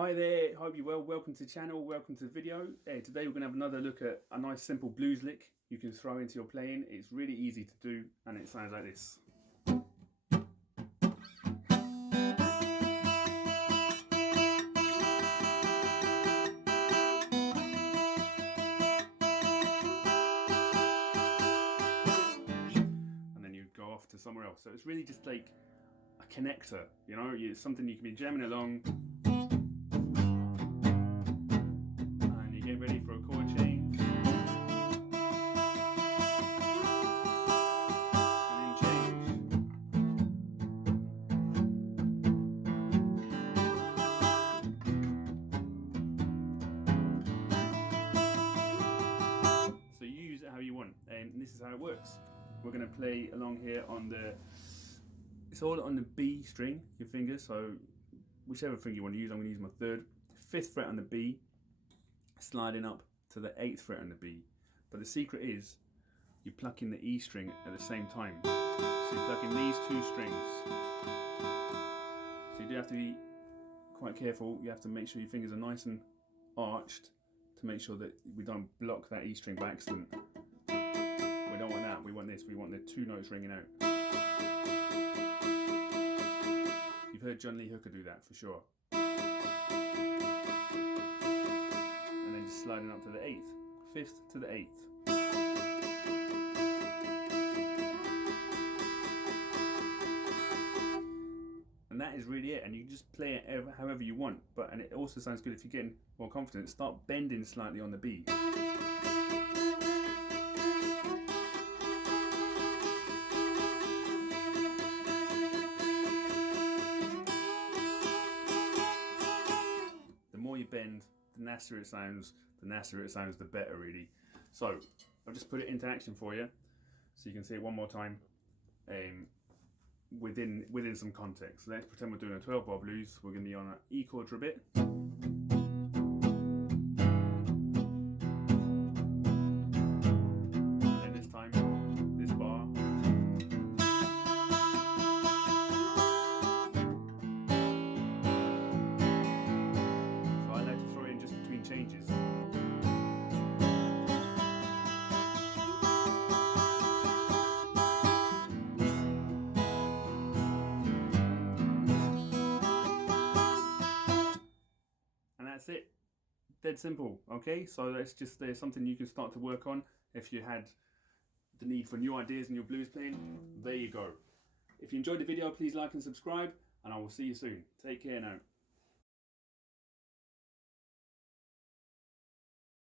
Hi there, hope you're well. Welcome to the channel, welcome to the video. Today we're going to have another look at a nice simple blues lick you can throw into your playing. It's really easy to do and it sounds like this. And then you go off to somewhere else. So it's really just like a connector, you know, it's something you can be jamming along. And you get ready for a chord change. So you use it how you want, and this is how it works. We're going to play along here on it's all on the B string, your finger, so whichever finger you want to use. I'm going to use my third, 5th fret on the B, sliding up to the 8th fret on the B. But the secret is, you're plucking the E string at the same time. So you're plucking these two strings. So you do have to be quite careful. You have to make sure your fingers are nice and arched to make sure that we don't block that E string by accident. We don't want that, we want this, we want the 2 notes ringing out. You've heard John Lee Hooker do that for sure. And then just sliding up to the 8th, 5th to the 8th. And that is really it, and you can just play it however you want. And it also sounds good if you're getting more confident. Start bending slightly on the B. The more you bend, the nastier it sounds. The nastier it sounds, the better, really. So I'll just put it into action for you, so you can see it one more time. Within some context. So let's pretend we're doing a 12-bar blues. We're going to be on an E chord for a bit. And then this time, this bar. So I like to throw it in just between changes. That's it, dead simple. Okay, so that's just something you can start to work on if you had the need for new ideas in your blues playing. There you go. If you enjoyed the video, please like and subscribe, and I will see you soon. Take care now.